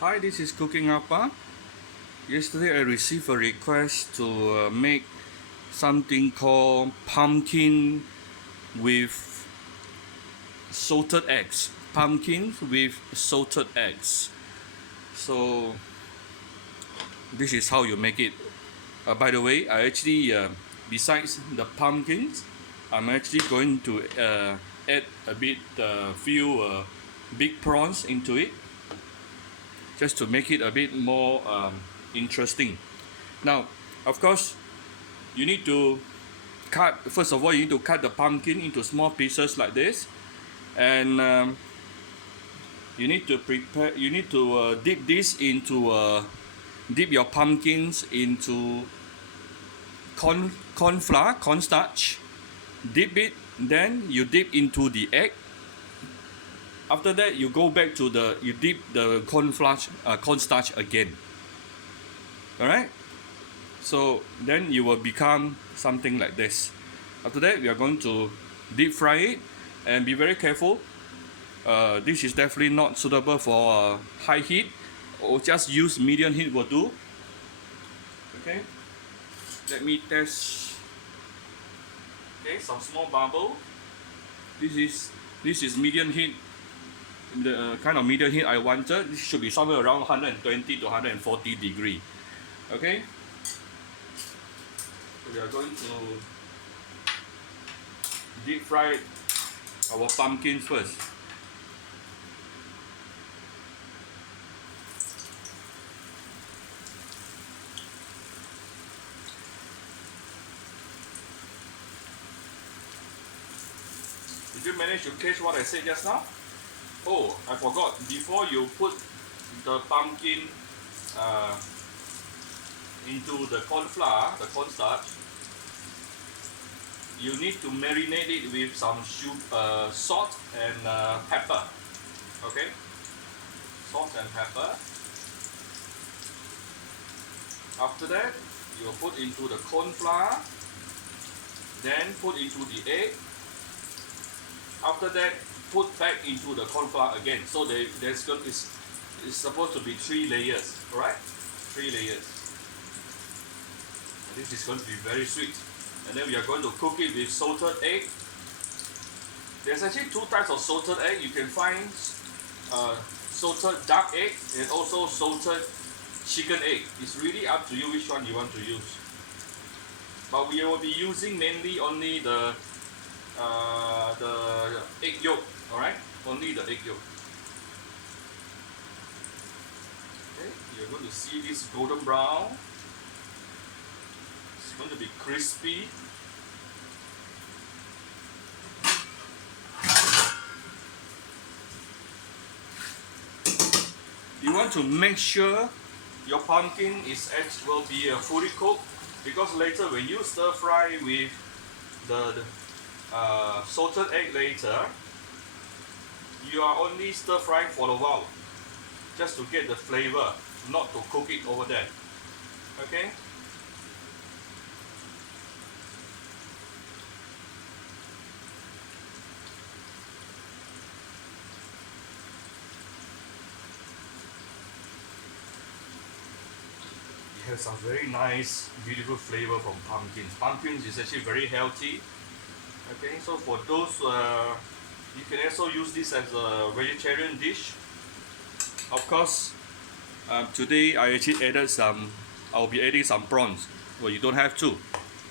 Hi, this is Cooking Appa. Yesterday I received a request to make something called pumpkin with salted eggs. Pumpkin with salted eggs. So this is how you make it. By the way, I actually besides the pumpkins, I'm actually going to add a bit, few big prawns into it, just to make it a bit more interesting. Now, of course, you need to cut. First of all, you need to cut the pumpkin into small pieces like this, and you need to prepare. You need to dip this into dip your pumpkins into corn flour, cornstarch. Dip it, then you dip into the egg. After that, you go back to you dip the cornstarch again. All right. So then you will become something like this. After that, we are going to deep fry it, and be very careful. This is definitely not suitable for high heat, or just use medium heat will do. Okay, let me test. Okay, some small bubble. This is medium heat. The kind of medium heat I wanted. This should be somewhere around 120 to 140 degree. Okay, so we are going to deep fry our pumpkins first. Did you manage to catch what I said just now? Oh, I forgot. Before you put the pumpkin uh, into the corn flour, the cornstarch, you need to marinate it with some salt and pepper. Okay, salt and pepper. After that, you put into the corn flour, then put into the egg. After that, put back into the corn flour again. So it's supposed to be 3 layers, alright? 3 layers. And this is going to be very sweet. And then we are going to cook it with salted egg. There's actually two types of salted egg. You can find salted duck egg and also salted chicken egg. It's really up to you which one you want to use. But we will be using mainly only the egg yolk. Alright? Only the egg yolk. Okay, you're going to see this golden brown. It's going to be crispy. You want to make sure your pumpkin will be fully cooked, because later when you stir fry with the salted egg later, you are only stir frying for a while, just to get the flavor, not to cook it over there. Okay. It has some very nice, beautiful flavor from pumpkins. Pumpkins is actually very healthy. Okay, so for those, you can also use this as a vegetarian dish. Of course, today I actually added some. I'll be adding some prawns. Well, you don't have to.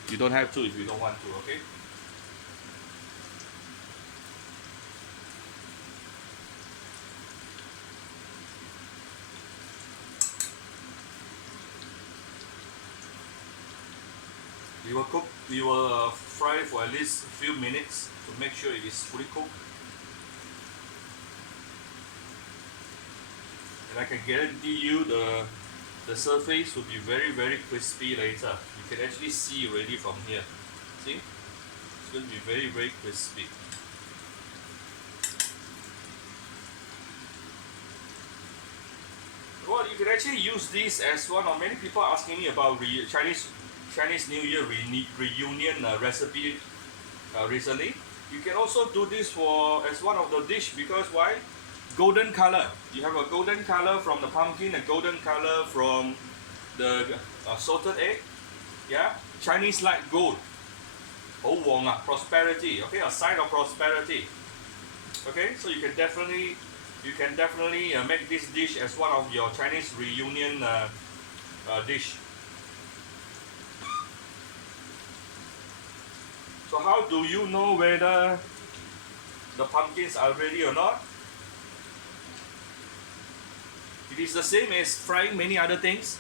You don't have to if you don't want to. Okay. We will fry for at least a few minutes to make sure it is fully cooked. And I can guarantee you the surface will be very, very crispy later. You can actually see already from here. See? It's going to be very, very crispy. Well, you can actually use this as one of many people are asking me about Chinese New Year reunion recipe recently. You can also do this as one of the dish, because why? golden color. You have a golden color from the pumpkin, a golden color from the salted egg. Yeah, Chinese like gold. Oh, wong prosperity. Okay, a sign of prosperity. Okay, so you can definitely make this dish as one of your Chinese reunion dish. So how do you know whether the pumpkins are ready or not? It is the same as frying many other things.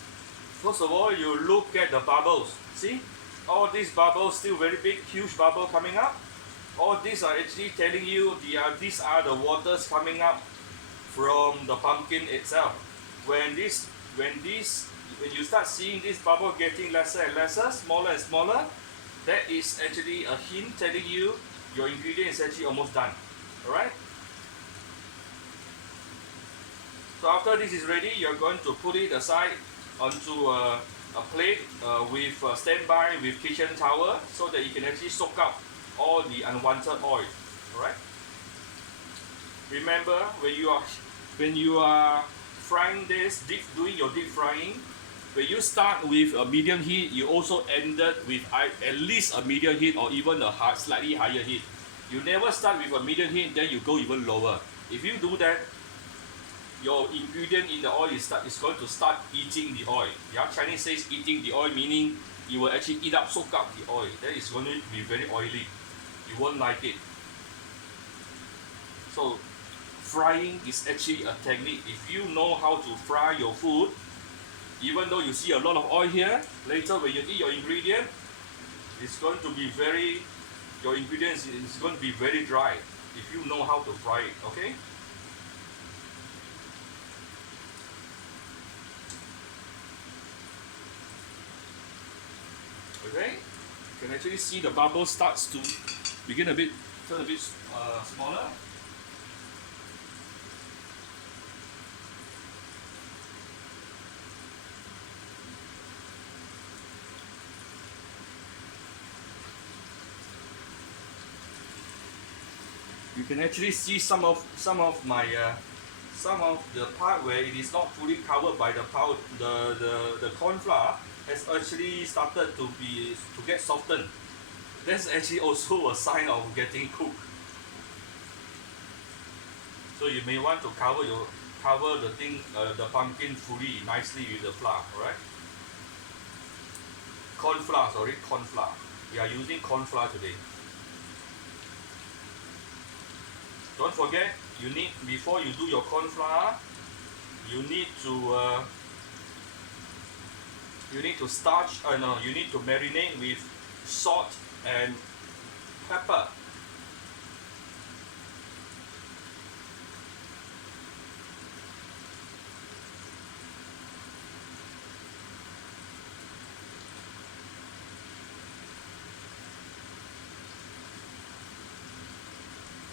First of all, you look at the bubbles. See, all these bubbles still very big, huge bubble coming up. All these are actually telling you these are the waters coming up from the pumpkin itself. When you start seeing this bubble getting lesser and lesser, smaller and smaller, that is actually a hint telling you your ingredient is actually almost done. Alright? So after this is ready, you're going to put it aside onto a plate with standby with kitchen towel so that you can actually soak up all the unwanted oil. Alright? Remember, when you are frying this, doing your deep frying, when you start with a medium heat, you also ended with at least a medium heat or even a slightly higher heat. You never start with a medium heat, then you go even lower. If you do that, your ingredient in the oil is going to start eating the oil. Yeah, Chinese says eating the oil, meaning you will actually soak up the oil. That is going to be very oily. You won't like it. So frying is actually a technique. If you know how to fry your food, even though you see a lot of oil here, later when you eat your ingredient, it's going to be your ingredients is going to be very dry if you know how to fry it, okay? Okay, you can actually see the bubble starts to turn a bit smaller. You can actually see some of the part where it is not fully covered by the corn flour has actually started to get softened. That's actually also a sign of getting cooked. So you may want to cover the pumpkin fully nicely with the flour, alright? Corn flour. We are using corn flour today. Don't forget, before you do your corn flour, you need to marinate with salt and pepper.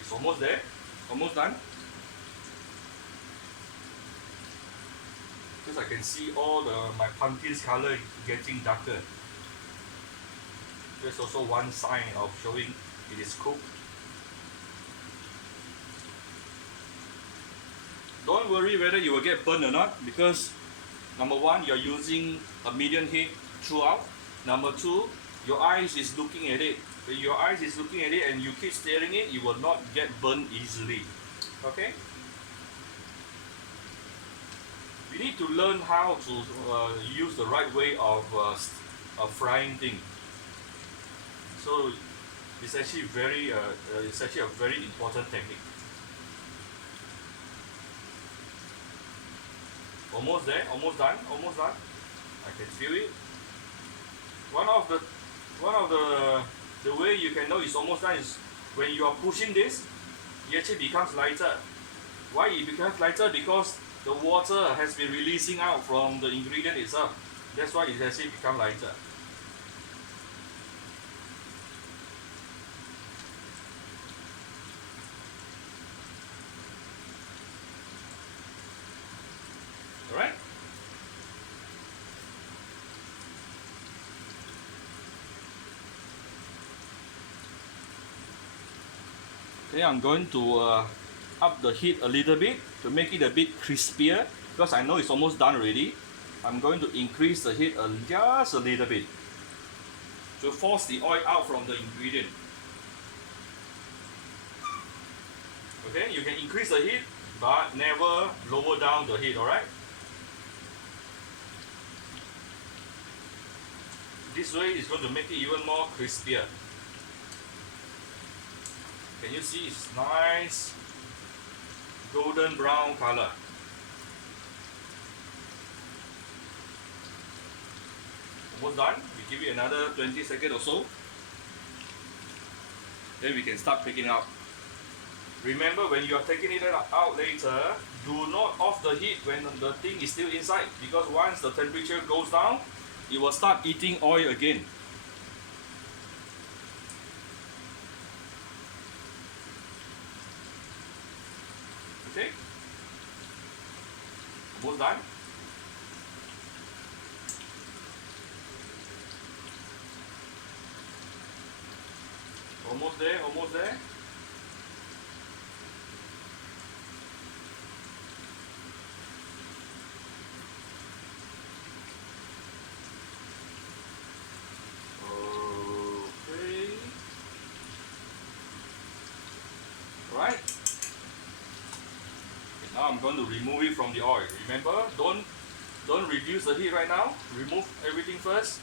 It's almost there, almost done. Because I can see all my pumpkin's color getting darker. There's also one sign of showing it is cooked. Don't worry whether you will get burned or not, because number one, you're using a medium heat throughout. Number two, your eyes is looking at it. When your eyes is looking at it and you keep staring it, you will not get burned easily. Okay? You need to learn how to use the right way of frying things. So it's actually a very important technique. Almost there, almost done. I can feel it. One of the way you can know it's almost done is when you are pushing this, it actually becomes lighter. Why it becomes lighter? Because the water has been releasing out from the ingredient itself. That's why it actually becomes lighter. Alright? Okay, I'm going to up the heat a little bit to make it a bit crispier, because I know it's almost done already. I'm going to increase the heat just a little bit to force the oil out from the ingredient. Okay, you can increase the heat, but never lower down the heat, alright? This way is going to make it even more crispier. Can you see it's nice golden brown color? Almost done. We give it another 20 seconds or so. Then we can start picking out. Remember, when you are taking it out later, do not off the heat when the thing is still inside, because once the temperature goes down, it will start eating oil again. Okay? Almost done. Almost there, almost there. Okay. Right. Now I'm going to remove it from the oil. Remember, don't reduce the heat right now. Remove everything first.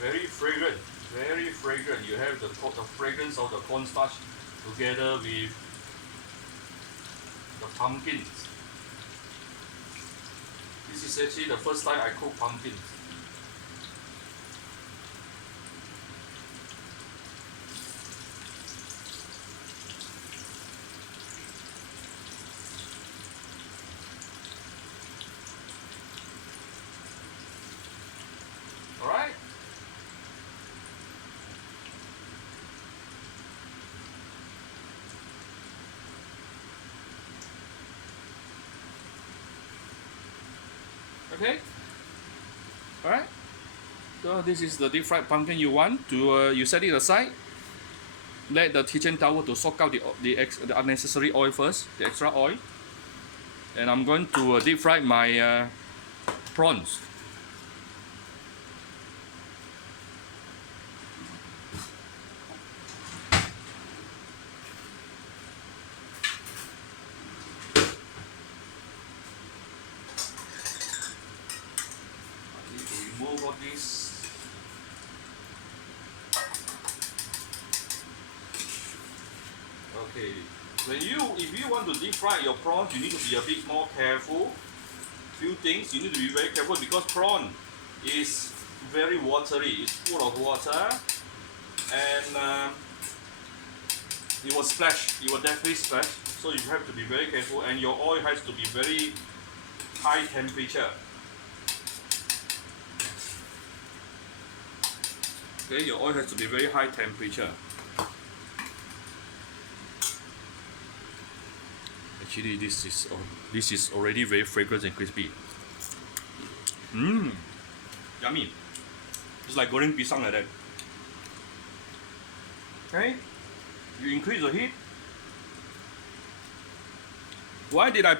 Very fragrant, very fragrant. You have the fragrance of the cornstarch together with the pumpkins. This is actually the first time I cook pumpkins. Alright? Okay. Alright. So this is the deep fried pumpkin you want to you set it aside. Let the kitchen towel to soak out the unnecessary oil first, the extra oil. And I'm going to deep fry my prawns. Remove all this. Okay, if you want to deep fry your prawns, you need to be a bit more careful. Few things you need to be very careful, because prawn is very watery. It's full of water, and it will splash. It will definitely splash. So you have to be very careful, and your oil has to be very high temperature. Okay, your oil has to be very high temperature. Actually, this is already very fragrant and crispy. Mmm, yummy. It's like goreng pisang like that. Okay, you increase the heat. Why did I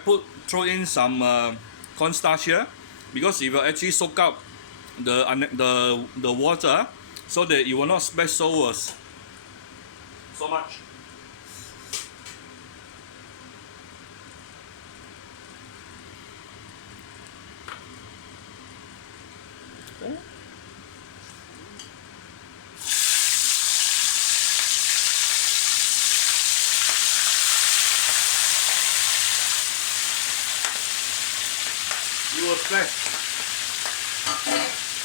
throw in some cornstarch here? Because it will actually soak up the water, so that it will not splash so much. Okay. It will splash.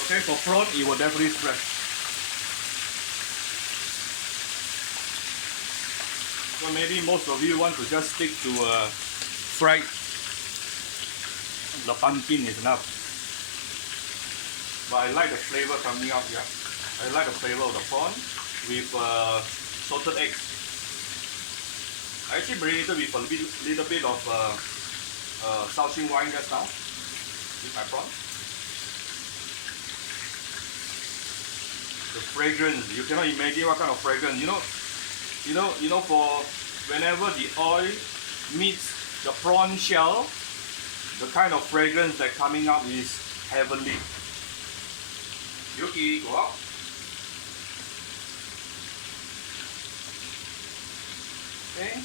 Okay, for prawn, it will definitely splash. So maybe most of you want to just stick to fried the pumpkin is enough. But I like the flavor coming out here. I like the flavor of the prawn with salted eggs. I actually marinated with a little bit of Shaoxing wine just now with my prawn. The fragrance, you cannot imagine what kind of fragrance. You know, for whenever the oil meets the prawn shell, the kind of fragrance that coming out is heavenly. Yuki, go out. Okay.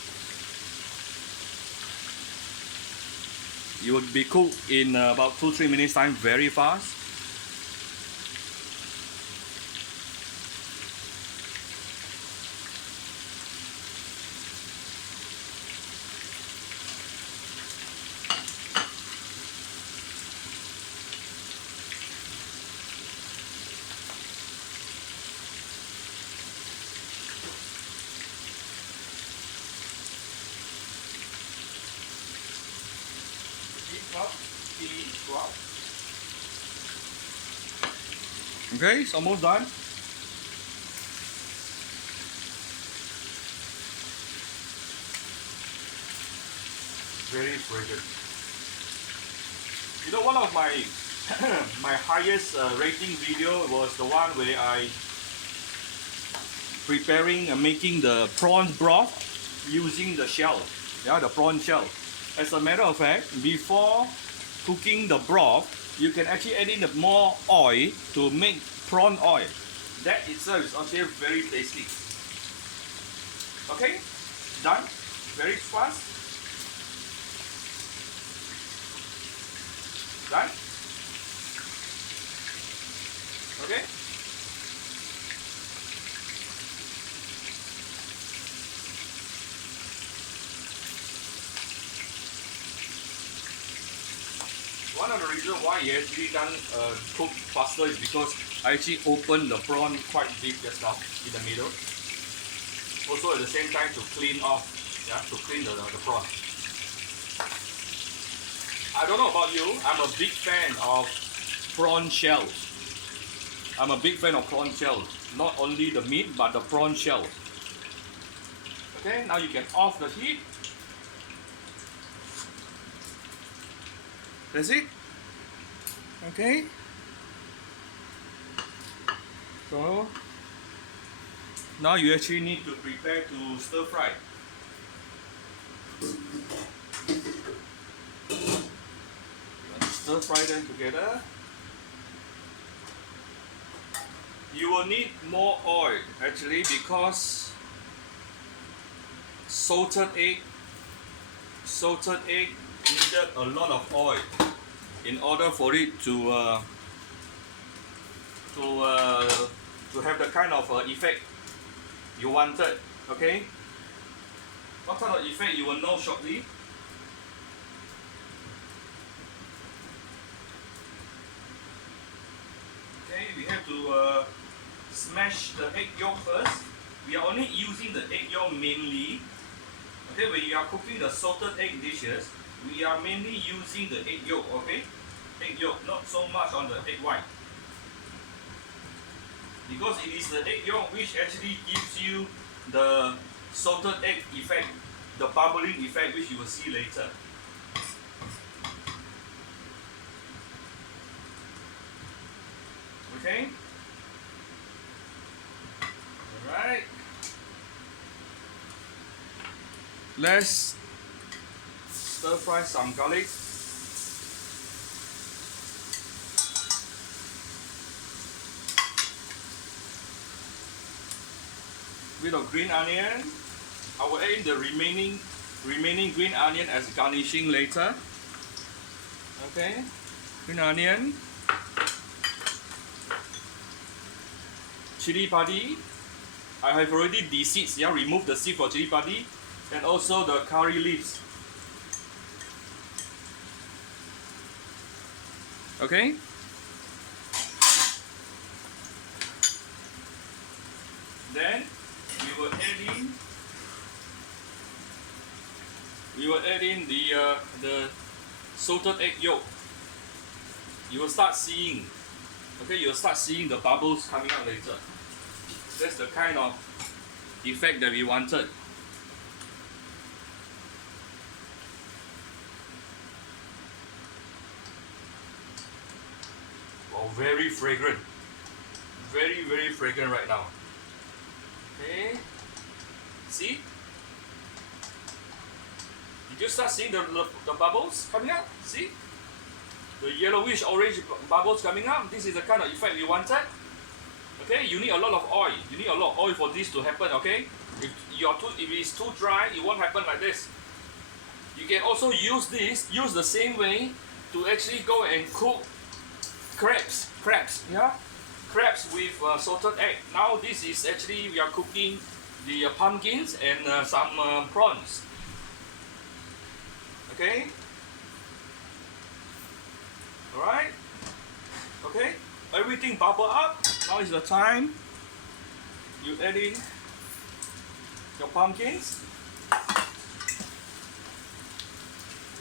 You will be cooked in about 2-3 minutes time, very fast. Okay, it's almost done. Very fragrant. You know, one of my my highest rating video was the one where I preparing and making the prawn broth using the shell. Yeah, the prawn shell. As a matter of fact, before cooking the broth, you can actually add in more oil to make prawn oil. That itself is actually very tasty. Okay, done. Very fast. Done. Okay. One of the reasons why it actually done cook faster is because I actually opened the prawn quite deep just now in the middle. Also at the same time to clean off, yeah, to clean the prawn. I don't know about you, I'm a big fan of prawn shells. I'm a big fan of prawn shells. Not only the meat, but the prawn shell. Okay, now you can off the heat. That's it. Okay. So now you actually need to prepare to stir fry. Stir fry them together. You will need more oil actually because salted egg needed a lot of oil in order for it to have the kind of effect you wanted. Okay, what kind of effect you will know shortly. Okay, we have to smash the egg yolk first. We are only using the egg yolk mainly. Okay, when you are cooking the salted egg dishes, we are mainly using the egg yolk. Okay, egg yolk, not so much on the egg white, because it is the egg yolk which actually gives you the salted egg effect, the bubbling effect, which you will see later. Okay. Alright. Let's stir fry some garlic. Bit of green onion. I will add in the remaining green onion as garnishing later. Okay. Green onion. Chili padi. I have already de-seeds, yeah, remove the seed for chili padi, and also the curry leaves. Okay. Then we will add in the salted egg yolk. you will start seeing, okay, you'll start seeing the bubbles coming out later. That's the kind of effect that we wanted. Oh, very fragrant. Very, very fragrant right now. Okay. See? Did you start seeing the bubbles coming out? See? The yellowish orange bubbles coming out. This is the kind of effect we wanted. Okay, you need a lot of oil. You need a lot of oil for this to happen, okay? If it's too dry, it won't happen like this. You can also use the same way to actually go and cook crabs, yeah? Crabs with salted egg. Now this is actually, we are cooking the pumpkins and some prawns. Okay? Alright? Okay? Everything bubble up. Now is the time you add in your pumpkins.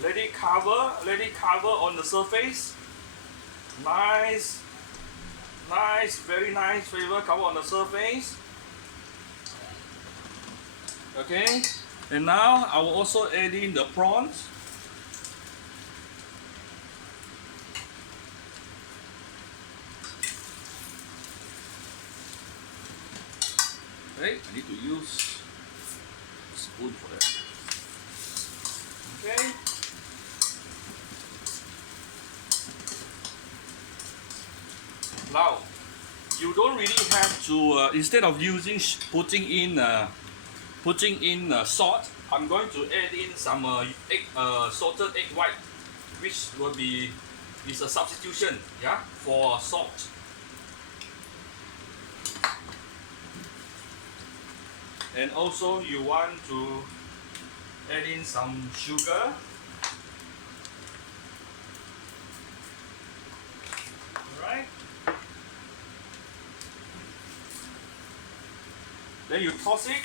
Let it cover on the surface. Nice, very nice flavor cover on the surface. Okay, and now I will also add in the prawns. Okay, I need to use a spoon for that. Okay. Now, you don't really have to, instead of putting in salt, I'm going to add in some salted egg white, which is a substitution, yeah, for salt. And also you want to add in some sugar. Alright. Then you toss it.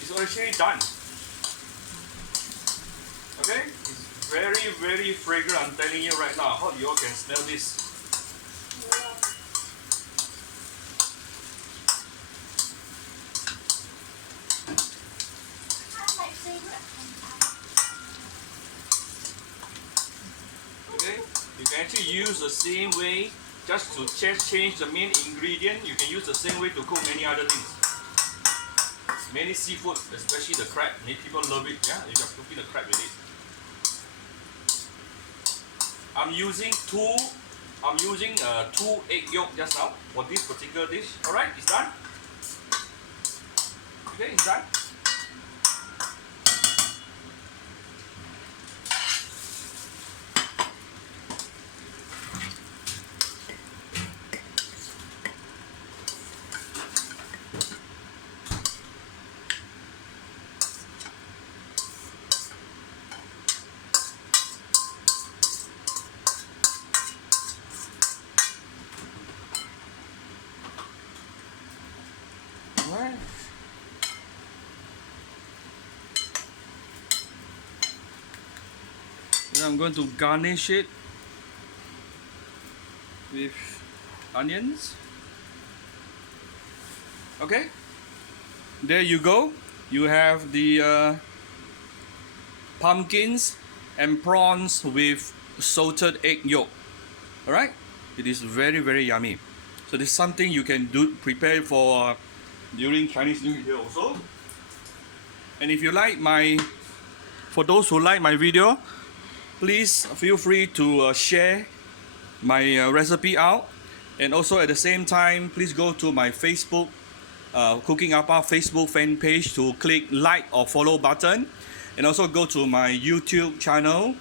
It's actually done. Okay? It's very, very fragrant, I'm telling you right now. I hope you all can smell this. Okay? You can actually use the same way. Just to change the main ingredient, you can use the same way to cook many other things. Many seafood, especially the crab, many people love it. Yeah, you are cooking the crab with it. I'm using two egg yolk just now for this particular dish. All right, it's done. Okay, it's done. Right. Then I'm going to garnish it with onions. Okay, there you go. You have the pumpkins and prawns with salted egg yolk. Alright, it is very, very yummy. So this is something you can prepare for during Chinese New Year also. And if you like for those who like my video, please feel free to share my recipe out. And also at the same time, please go to my Facebook, Cooking Appa Facebook fan page to click like or follow button. And also go to my YouTube channel,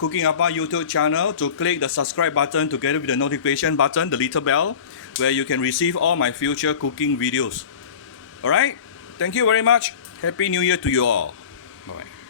Cooking Appa YouTube channel, to click the subscribe button together with the notification button, the little bell, where you can receive all my future cooking videos. Alright, thank you very much. Happy New Year to you all. Bye-bye.